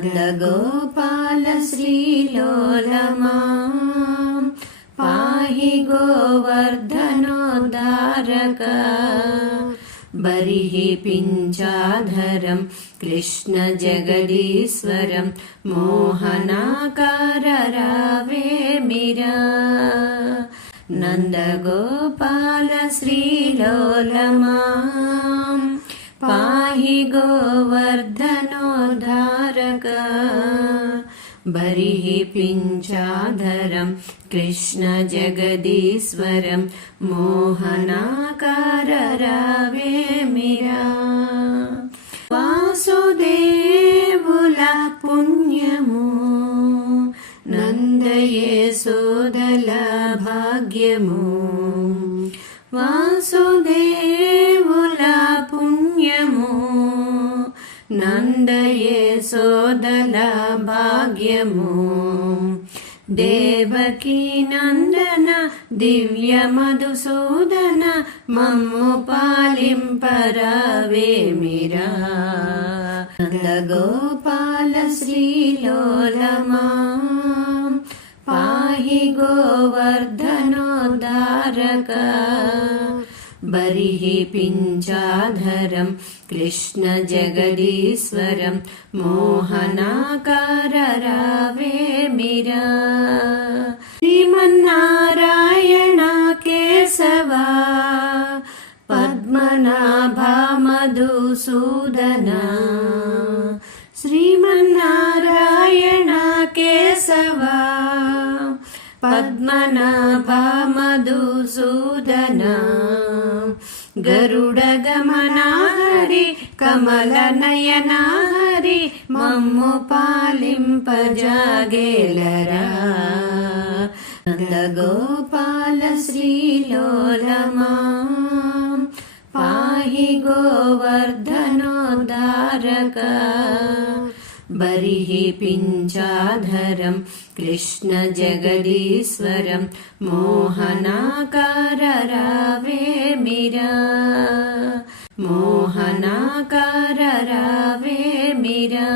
నందగోపాల శ్రీలోలమాం పాహి గోవర్ధనోద్ధారక బరిహి పించాధరం కృష్ణ జగదీశ్వరం మోహనాకార రావేమిరా. నందగోపాల శ్రీలోలమాం పాహి గోవర్ధనోద్ధారక బరిహి పించాధరం కృష్ణ జగదీశ్వరం మోహనాకార రావేమిరా. వాసుదేవుల పుణ్యము నందయశోదల భాగ్యము. వాసుదేవుల పుణ్యము నందయశోదల భాగ్యము. దేవకీ నందన దివ్య మధుసూదన మమ్ము పాలింపరావేమిరా. నందగోపాల శ్రీలోలమాం పాహి గోవర్ధనోద్ధారక బరిహి పించాధరం కృష్ణ జగదీశ్వరం మోహనాకార రావేమిరా. శ్రీమన్నారాయణ కేశవా పద్మనాభ మధుసూదన. శ్రీమన్నారాయణ కేశవా పద్మనాభ మధుసూదన. గరుడ గమన హరి కమల నయన హరి మమ్ము పాలింపజాగేలరా. నందగోపాల శ్రీలోలమాం పాహి గోవర్ధనోద్ధారక బరిహి పించాధరం కృష్ణ జగదీశ్వరం మోహనాకార రావేమిరా. మోహనాకార రావేమిరా.